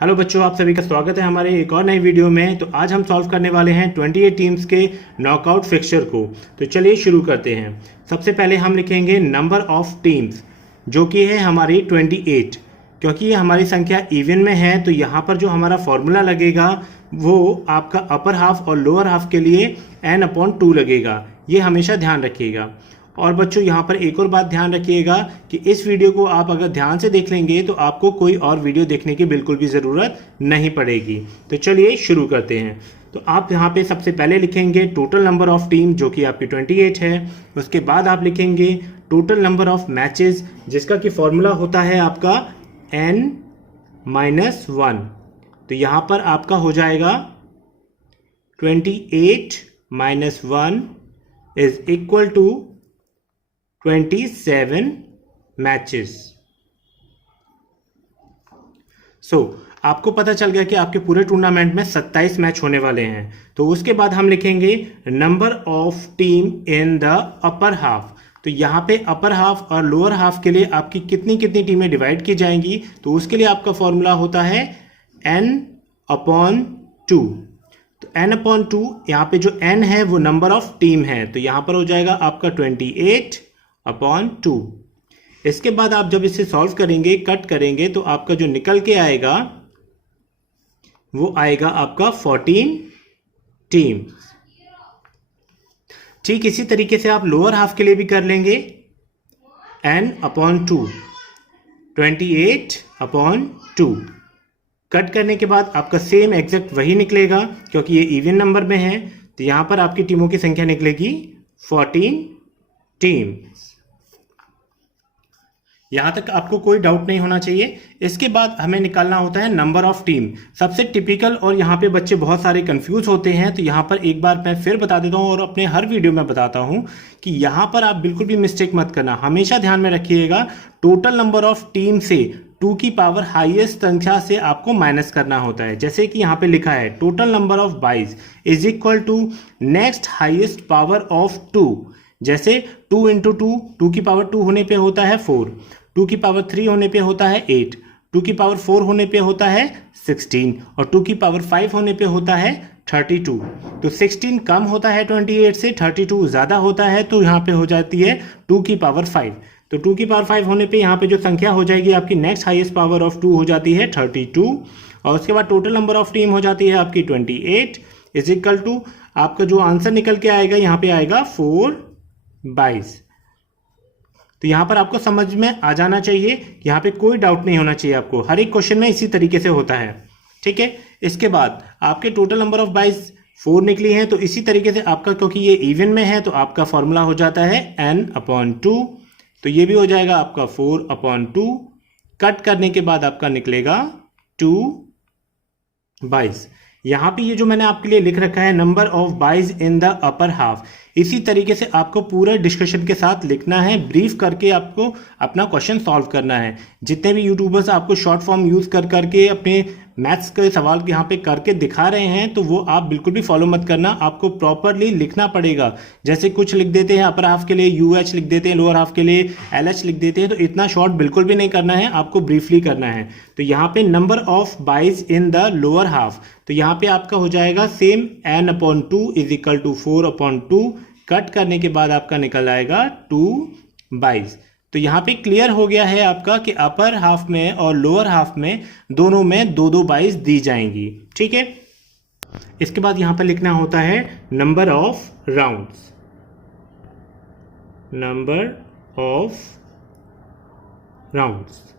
Hello बच्चों, आप सभी का स्वागत है हमारे एक और नई वीडियो में। तो आज हम सॉल्व करने वाले हैं 28 टीम्स के नॉकआउट फिक्सचर को। तो चलिए शुरू करते हैं। सबसे पहले हम लिखेंगे नंबर ऑफ टीम्स, जो कि है हमारी 28। क्योंकि ये हमारी संख्या इवन में है तो यहाँ पर जो हमारा फॉर्मूला लगेगा वो आपका अपर हाफ और लोअर हाफ के लिए n/2 लगेगा। ये हमेशा ध्यान रखिएगा। और बच्चों यहाँ पर एक और बात ध्यान रखिएगा कि इस वीडियो को आप अगर ध्यान से देख लेंगे तो आपको कोई और वीडियो देखने की बिल्कुल भी ज़रूरत नहीं पड़ेगी। तो चलिए शुरू करते हैं। तो आप यहाँ पे सबसे पहले लिखेंगे टोटल नंबर ऑफ टीम, जो कि आपकी 28 है। उसके बाद आप लिखेंगे टोटल नंबर ऑफ मैचेस, जिसका कि फॉर्मूला होता है आपका n-1। तो यहाँ पर आपका हो जाएगा 28 - 1 इज इक्वल टू 27 मैचेस। आपको पता चल गया कि आपके पूरे टूर्नामेंट में 27 मैच होने वाले हैं। तो उसके बाद हम लिखेंगे number of team in the upper half. तो यहाँ पे अपर हाफ और लोअर हाफ के लिए आपकी कितनी कितनी टीमें डिवाइड की जाएंगी, तो उसके लिए आपका फॉर्मूला होता है n/2। तो n/2, यहाँ पे जो n है वो नंबर ऑफ टीम है, तो यहाँ पर हो जाएगा आपका 28/2। इसके बाद आप जब इसे सॉल्व करेंगे, कट करेंगे, तो आपका जो निकल के आएगा वो आएगा आपका 14 टीम। ठीक इसी तरीके से आप लोअर हाफ के लिए भी कर लेंगे n/2, 28/2। कट करने के बाद आपका सेम एग्जैक्ट वही निकलेगा, क्योंकि ये इवन नंबर में है। तो यहां पर आपकी टीमों की संख्या निकलेगी 14 टीम। यहां तक आपको कोई डाउट नहीं होना चाहिए। इसके बाद हमें निकालना होता है नंबर ऑफ टीम। सबसे टिपिकल, और यहाँ पे बच्चे बहुत सारे कंफ्यूज होते हैं, तो यहाँ पर एक बार मैं फिर बता देता हूँ और अपने हर वीडियो में बताता हूँ कि यहाँ पर आप बिल्कुल भी मिस्टेक मत करना। हमेशा ध्यान में रखिएगा, टोटल नंबर ऑफ टीम से 2 की पावर हाईएस्ट संख्या से आपको माइनस करना होता है। जैसे कि यहाँ पे लिखा है total number of 22 is equal to next highest power of 2। जैसे 2 × 2, 2 की पावर 2 होने पे होता है 4, 2 की पावर 3 होने पे होता है 8, 2 की पावर 4 होने पे होता है 16, और 2 की पावर 5 होने पे होता है 32। तो 16 कम होता है 28 से, 32 ज़्यादा होता है, तो यहाँ पे हो जाती है 2 की पावर 5। तो 2 की पावर 5 होने पे यहाँ पे जो संख्या हो जाएगी आपकी नेक्स्ट हाईएस्ट पावर ऑफ 2 हो जाती है 32। और उसके बाद टोटल नंबर ऑफ टीम हो जाती है आपकी 28 इज इक्वल टू आपका जो आंसर निकल के आएगा यहाँ पे आएगा 4/22। तो यहाँ पर आपको समझ में आ जाना चाहिए, यहाँ पे कोई डाउट नहीं होना चाहिए आपको। हर एक क्वेश्चन में इसी तरीके से होता है, ठीक है। इसके बाद आपके टोटल नंबर ऑफ 22 4 निकली हैं, तो इसी तरीके से आपका, क्योंकि ये इवन में है, तो आपका फॉर्मूला हो जाता है n/2। तो ये भी हो जाएगा आपका 4/2। कट करने के बाद आपका निकलेगा 2/22। यहाँ पे ये जो मैंने आपके लिए लिख रखा है number of 22 in the upper half, इसी तरीके से आपको पूरा डिस्कशन के साथ लिखना है। ब्रीफ करके आपको अपना क्वेश्चन सॉल्व करना है। जितने भी यूट्यूबर्स आपको शॉर्ट फॉर्म यूज़ कर करके अपने मैथ्स के सवाल यहाँ पे करके दिखा रहे हैं, तो वो आप बिल्कुल भी फॉलो मत करना। आपको प्रॉपरली लिखना पड़ेगा। जैसे कुछ लिख देते हैं अपर हाफ के लिए UH लिख देते हैं, लोअर हाफ के लिए LH लिख देते हैं, तो इतना शॉर्ट बिल्कुल भी नहीं करना है, आपको ब्रीफली करना है। तो यहाँ पे number of 22 in the lower half, तो यहाँ पे आपका हो जाएगा same n/2 is equal to 4/2। Cut करने के बाद आपका निकल आएगा 2/22। तो यहाँ पे क्लियर हो गया है आपका कि अपर हाफ में और लोअर हाफ में दोनों में 2-2 22 दी जाएंगी, ठीक है। इसके बाद यहाँ पर लिखना होता है number of rounds. Number of rounds,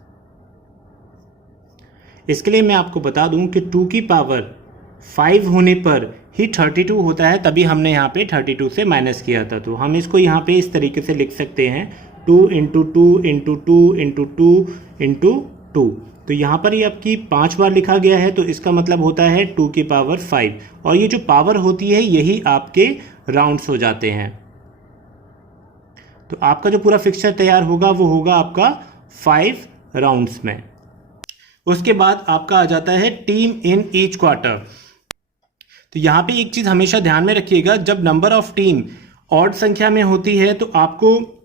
इसके लिए मैं आपको बता दूं कि 2 की पावर 5 होने पर ही 32 होता है, तभी हमने यहाँ पे 32 से माइनस किया था। तो हम इसको यहाँ पे इस तरीके से लिख सकते हैं 2 × 2 × 2 × 2 × 2। तो यहाँ पर ये आपकी 5 बार लिखा गया है, तो इसका मतलब होता है 2 की पावर 5। और ये जो पावर होती है यही आपके राउंड्स हो जाते हैं। तो आपका जो पूरा फिक्सचर तैयार होगा वो होगा आपका 5 राउंड्स में। उसके बाद आपका आ जाता है टीम इन ईच क्वार्टर। तो यहाँ पे एक चीज़ हमेशा ध्यान में रखिएगा, जब नंबर ऑफ टीम ऑड संख्या में होती है तो आपको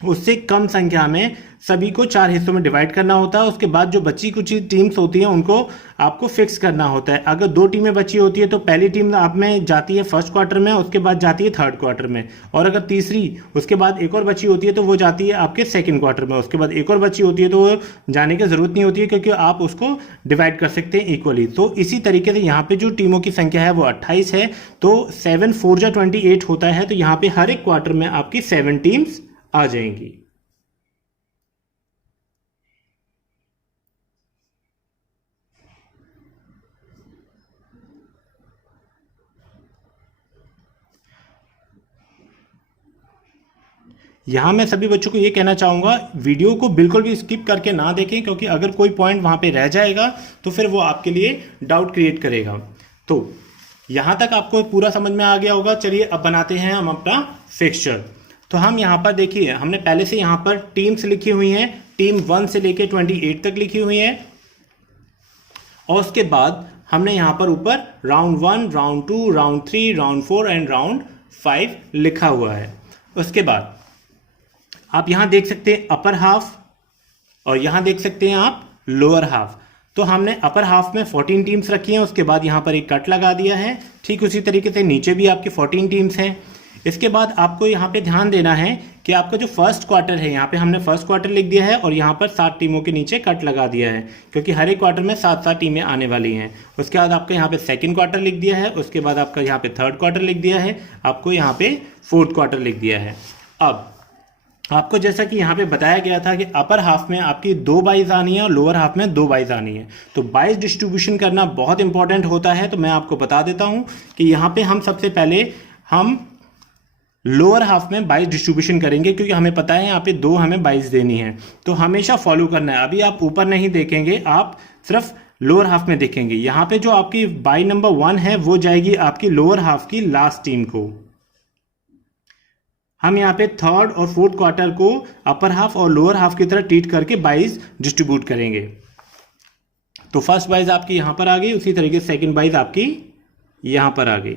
उससे कम संख्या में सभी को 4 हिस्सों में डिवाइड करना होता है। उसके बाद जो बची कुछ टीम्स होती हैं उनको आपको फिक्स करना होता है। अगर 2 टीमें बची होती है तो पहली टीम आप में जाती है फर्स्ट क्वार्टर में, उसके बाद जाती है थर्ड क्वार्टर में, और अगर तीसरी उसके बाद एक और बची होती है तो वो जाती है आपके सेकंड क्वार्टर में, उसके बाद एक और बची होती है तो वो जाने की ज़रूरत नहीं होती है क्योंकि आप उसको डिवाइड कर सकते हैं इक्वली। तो इसी तरीके से यहाँ पे जो टीमों की संख्या है वो 28 है, तो 7 4 जा 28 होता है। तो यहाँ पे हर एक क्वार्टर में आपकी 7 टीम्स आ जाएंगी। यहाँ मैं सभी बच्चों को ये कहना चाहूँगा, वीडियो को बिल्कुल भी स्किप करके ना देखें, क्योंकि अगर कोई पॉइंट वहाँ पे रह जाएगा तो फिर वो आपके लिए डाउट क्रिएट करेगा। तो यहाँ तक आपको पूरा समझ में आ गया होगा। चलिए अब बनाते हैं हम अपना फिक्सचर। तो हम यहाँ पर देखिए, हमने पहले से यहाँ पर टीम्स लिखी हुई हैं, टीम 1 से लेके 28 तक लिखी हुई है, और उसके बाद हमने यहाँ पर ऊपर round 1, round 2, round 3, round 4 and round 5 लिखा हुआ है। उसके बाद आप यहां देख सकते हैं अपर हाफ, और यहां देख सकते हैं आप लोअर हाफ। तो हमने अपर हाफ में 14 टीम्स रखी हैं, उसके बाद यहां पर एक कट लगा दिया है। ठीक उसी तरीके से नीचे भी आपके 14 टीम्स हैं। इसके बाद आपको यहां पे ध्यान देना है कि आपका जो फर्स्ट क्वार्टर है, यहां पे हमने फर्स्ट क्वार्टर लिख दिया है और यहां पर 7 टीमों के नीचे कट लगा दिया है, क्योंकि हर एक क्वार्टर में 7-7 टीमें आने वाली हैं। उसके बाद आपको यहाँ पे सेकंड क्वार्टर लिख दिया है, उसके बाद आपका यहाँ पे थर्ड क्वार्टर लिख दिया है, आपको यहाँ पे फोर्थ क्वार्टर लिख दिया है। अब आपको जैसा कि यहाँ पे बताया गया था कि अपर हाफ में आपकी 2 बाइज आनी है और लोअर हाफ में 2 बाइज आनी है, तो बाइज डिस्ट्रीब्यूशन करना बहुत इंपॉर्टेंट होता है। तो मैं आपको बता देता हूँ कि यहाँ पे हम सबसे पहले हम लोअर हाफ में बाइज डिस्ट्रीब्यूशन करेंगे, क्योंकि हमें पता है यहाँ पे 2 हमें बाइज देनी है। तो हमेशा फॉलो करना है। अभी आप ऊपर नहीं देखेंगे, आप सिर्फ लोअर हाफ में देखेंगे। यहाँ पे जो आपकी बाई नंबर 1 है वो जाएगी आपकी लोअर हाफ की लास्ट टीम को। हम यहाँ पे थर्ड और फोर्थ क्वार्टर को अपर हाफ और लोअर हाफ की तरह ट्रीट करके बाइज डिस्ट्रीब्यूट करेंगे। तो फर्स्ट बाइज आपकी यहाँ पर आ गई, उसी तरीके से सेकंड बाइज आपकी यहाँ पर आ गई।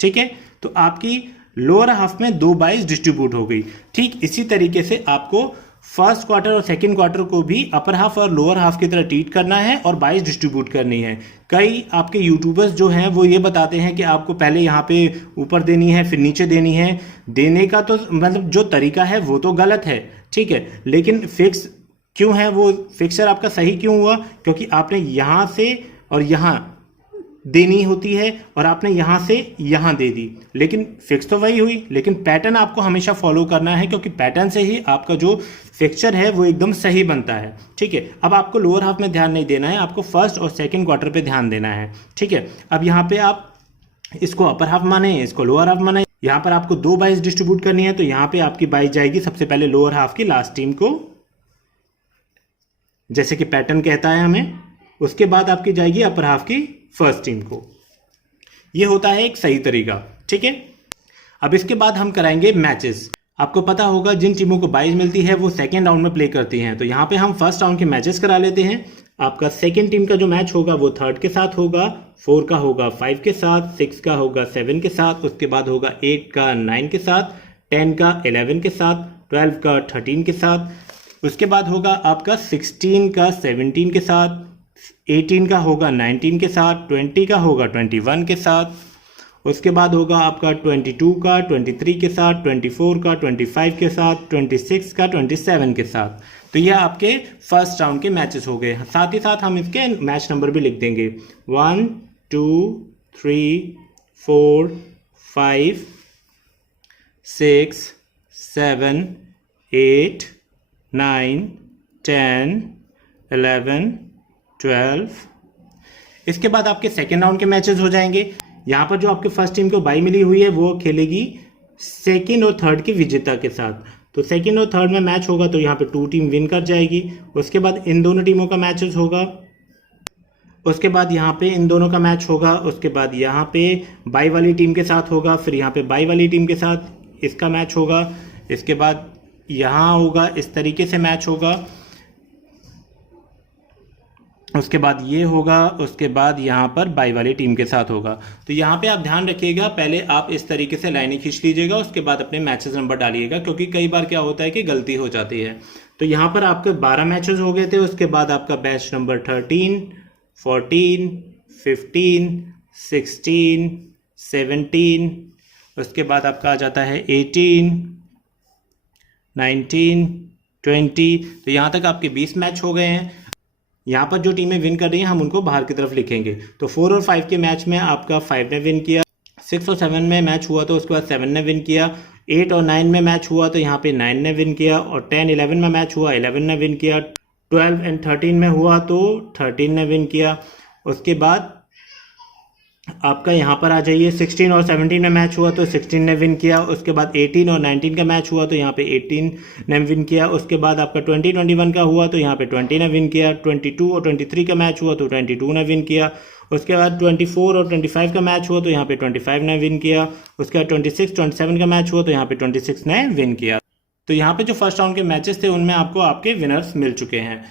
ठीक है, तो आपकी लोअर हाफ में 2 बाइज डिस्ट्रीब्यूट हो गई। ठीक इसी तरीके से आपको फर्स्ट क्वार्टर और सेकंड क्वार्टर को भी अपर हाफ और लोअर हाफ की तरह ट्रीट करना है और बाइज डिस्ट्रीब्यूट करनी है। कई आपके यूट्यूबर्स जो हैं वो ये बताते हैं कि आपको पहले यहाँ पे ऊपर देनी है फिर नीचे देनी है। देने का तो मतलब जो तरीका है वो तो गलत है, ठीक है, लेकिन फिक्स क्यों है, वो फिक्सर आपका सही क्यों हुआ? क्योंकि आपने यहाँ से और यहाँ देनी होती है और आपने यहाँ से यहाँ दे दी, लेकिन फिक्स तो वही हुई, लेकिन पैटर्न आपको हमेशा फॉलो करना है, क्योंकि पैटर्न से ही आपका जो फिक्सचर है वो एकदम सही बनता है। ठीक है, अब आपको लोअर हाफ में ध्यान नहीं देना है, आपको फर्स्ट और सेकंड क्वार्टर पे ध्यान देना है। ठीक है, अब यहाँ पे आप इसको अपर हाफ माने, इसको लोअर हाफ माने। यहाँ पर आपको 2 बाइज डिस्ट्रीब्यूट करनी है, तो यहाँ पे आपकी बाइज जाएगी सबसे पहले लोअर हाफ की लास्ट टीम को, जैसे कि पैटर्न कहता है हमें। उसके बाद आपकी जाएगी अपर हाफ की फर्स्ट टीम को। यह होता है एक सही तरीका। ठीक है, अब इसके बाद हम कराएंगे मैचेस। आपको पता होगा जिन टीमों को बाइज मिलती है वो सेकेंड राउंड में प्ले करती हैं, तो यहाँ पे हम फर्स्ट राउंड के मैचेस करा लेते हैं। आपका सेकेंड टीम का जो मैच होगा वो थर्ड के साथ होगा, 4 का होगा 5 के साथ, 6 का होगा 7 के साथ, उसके बाद होगा 8 का 9 के साथ, 10 का 11 के साथ, 12 का 13 के साथ, उसके बाद होगा आपका 16 का 17 के साथ, 18 का होगा 19 के साथ, 20 का होगा 21 के साथ, उसके बाद होगा आपका 22 का 23 के साथ, 24 का 25 के साथ, 26 का 27 के साथ। तो यह आपके फर्स्ट राउंड के मैचेस हो गए। साथ ही साथ हम इसके मैच नंबर भी लिख देंगे, 1 2 3 4 5 6 7 8 9 10 11 12। इसके बाद आपके सेकेंड राउंड के मैचेस हो जाएंगे। यहाँ पर जो आपके फर्स्ट टीम को बाई मिली हुई है वो खेलेगी सेकेंड और थर्ड के विजेता के साथ। तो सेकेंड और थर्ड में मैच होगा तो यहाँ पे 2 टीम विन कर जाएगी। उसके बाद इन दोनों टीमों का मैचेस होगा, उसके बाद यहाँ पे इन दोनों का मैच होगा, उसके बाद यहाँ पे बाई वाली टीम के साथ होगा, फिर यहाँ पे बाई वाली टीम के साथ इसका मैच होगा, इसके बाद यहाँ होगा, इस तरीके से मैच होगा। उसके बाद ये होगा, उसके बाद यहाँ पर बाई वाली टीम के साथ होगा। तो यहाँ पे आप ध्यान रखिएगा, पहले आप इस तरीके से लाइनें खींच लीजिएगा, उसके बाद अपने मैचेस नंबर डालिएगा, क्योंकि कई बार क्या होता है कि गलती हो जाती है। तो यहाँ पर आपके 12 मैचेस हो गए थे। उसके बाद आपका बैच नंबर 13, 14, 15, 16, 17, उसके बाद आपका आ जाता है 18, 19, 20। तो यहाँ तक आपके 20 मैच हो गए हैं। यहाँ पर जो टीमें विन कर रही हैं हम उनको बाहर की तरफ लिखेंगे। तो 4 और 5 के मैच में आपका 5 ने विन किया, 6 और 7 में मैच हुआ तो उसके बाद 7 ने विन किया, 8 और 9 में मैच हुआ तो यहाँ पे 9 ने विन किया, और 10, 11 में मैच हुआ 11 ने विन किया, 12 एंड 13 में हुआ तो 13 ने विन किया। उसके बाद आपका यहाँ पर आ जाइए, 16 और 17 में मैच हुआ तो 16 ने विन किया। उसके बाद 18 और 19 का मैच हुआ तो यहाँ पे 18 ने विन किया। उसके बाद आपका 20, 21 का हुआ तो यहाँ पे 20 ने विन किया। 22 और 23 का मैच हुआ तो 22 ने विन किया। उसके बाद 24 और 25 का मैच हुआ तो यहाँ पे 25 ने विन किया। उसके बाद 26, 27 का मैच हुआ तो यहाँ पे 26 ने विन किया। तो यहाँ पे जो फर्स्ट राउंड के मैचेस थे उनमें आपको आपके विनर्स मिल चुके हैं।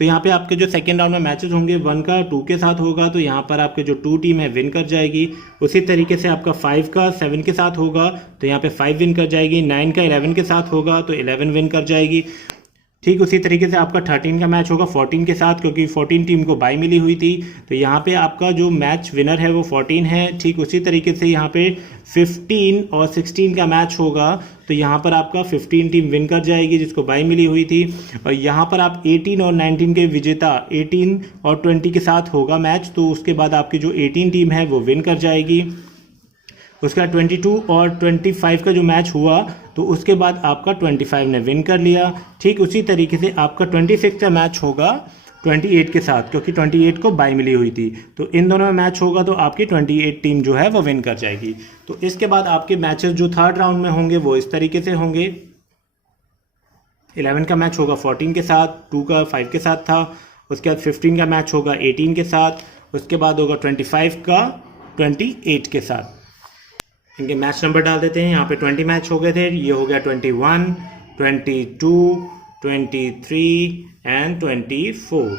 तो यहाँ पे आपके जो सेकेंड राउंड में मैचेस होंगे 1 का 2 के साथ होगा तो यहाँ पर आपके जो 2 टीम है विन कर जाएगी। उसी तरीके से आपका 5 का 7 के साथ होगा तो यहाँ पे 5 विन कर जाएगी। 9 का 11 के साथ होगा तो 11 विन कर जाएगी। ठीक उसी तरीके से आपका 13 का मैच होगा 14 के साथ, क्योंकि 14 टीम को बाई मिली हुई थी तो यहाँ पे आपका जो मैच विनर है वो 14 है। ठीक उसी तरीके से यहाँ पे 15 और 16 का मैच होगा तो यहाँ पर आपका 15 टीम विन कर जाएगी जिसको बाई मिली हुई थी। और यहाँ पर आप 18 और 19 के विजेता 18 और 20 के साथ होगा मैच, तो उसके बाद आपकी जो 18 टीम है वो विन कर जाएगी। उसका 22 और 25 का जो मैच हुआ तो उसके बाद आपका 25 ने विन कर लिया। ठीक उसी तरीके से आपका 26 का मैच होगा 28 के साथ, क्योंकि 28 को बाई मिली हुई थी तो इन दोनों में मैच होगा तो आपकी 28 टीम जो है वो विन कर जाएगी। तो इसके बाद आपके मैचेस जो थर्ड राउंड में होंगे वो इस तरीके से होंगे। 11 का मैच होगा 14 के साथ, 2 का 5 के साथ था। उसके बाद 15 का मैच होगा 18 के साथ। उसके बाद होगा 25 का 28 के साथ। इनके मैच नंबर डाल देते हैं। यहाँ पे 20 मैच हो गए थे, ये हो गया 21, 22, 23 एंड 24।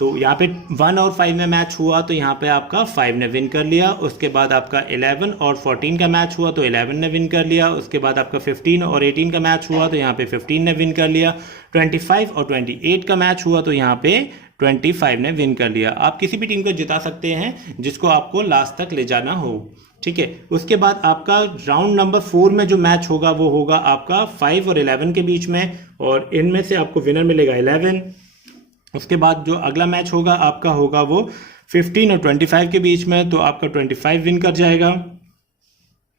तो यहाँ पे 1 और 5 में मैच हुआ तो यहाँ पे आपका 5 ने विन कर लिया। उसके बाद आपका 11 और 14 का मैच हुआ तो 11 ने विन कर लिया। उसके बाद आपका 15 और 18 का मैच हुआ तो यहाँ पे 15 ने विन कर लिया। 25 और 28 का मैच हुआ तो यहाँ पे 25 ने विन कर लिया। आप किसी भी टीम को जिता सकते हैं जिसको आपको लास्ट तक ले जाना हो, ठीक है। उसके बाद आपका राउंड नंबर 4 में जो मैच होगा वो होगा आपका 5 और 11 के बीच में, और इनमें से आपको विनर मिलेगा 11। उसके बाद जो अगला मैच होगा आपका होगा वो 15 और 25 के बीच में, तो आपका 25 विन कर जाएगा।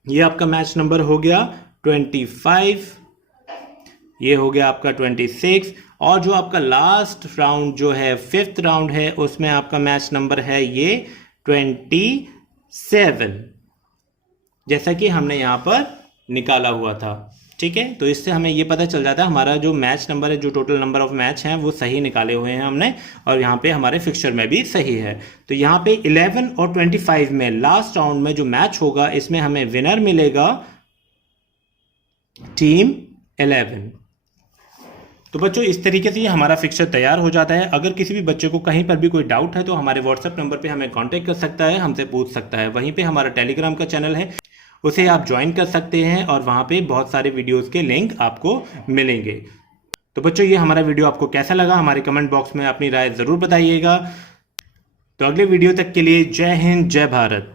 ये आपका मैच नंबर हो गया 25। ये हो गया आपका 26। और जो आपका लास्ट राउंड जो है 5th राउंड है उसमें आपका मैच नंबर है ये 27, जैसा कि हमने यहाँ पर निकाला हुआ था, ठीक है। तो इससे हमें ये पता चल जाता है हमारा जो मैच नंबर है, जो टोटल नंबर ऑफ मैच हैं वो सही निकाले हुए हैं हमने, और यहाँ पे हमारे फिक्सचर में भी सही है। तो यहाँ पे 11 और 25 में लास्ट राउंड में जो मैच होगा इसमें हमें विनर मिलेगा टीम 11। तो बच्चों इस तरीके से ये हमारा फिक्सचर तैयार हो जाता है। अगर किसी भी बच्चे को कहीं पर भी कोई डाउट है तो हमारे व्हाट्सएप नंबर पे हमें कांटेक्ट कर सकता है, हमसे पूछ सकता है। वहीं पे हमारा टेलीग्राम का चैनल है, उसे आप ज्वाइन कर सकते हैं और वहाँ पे बहुत सारे वीडियोस के लिंक आपको मिलेंगे। तो बच्चों ये हमारा वीडियो आपको कैसा लगा हमारे कमेंट बॉक्स में अपनी राय ज़रूर बताइएगा। तो अगले वीडियो तक के लिए जय हिंद, जय Bharat.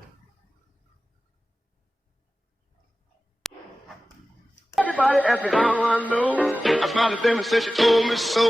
Everybody asked me how I know. I smiled at them and said she told me so.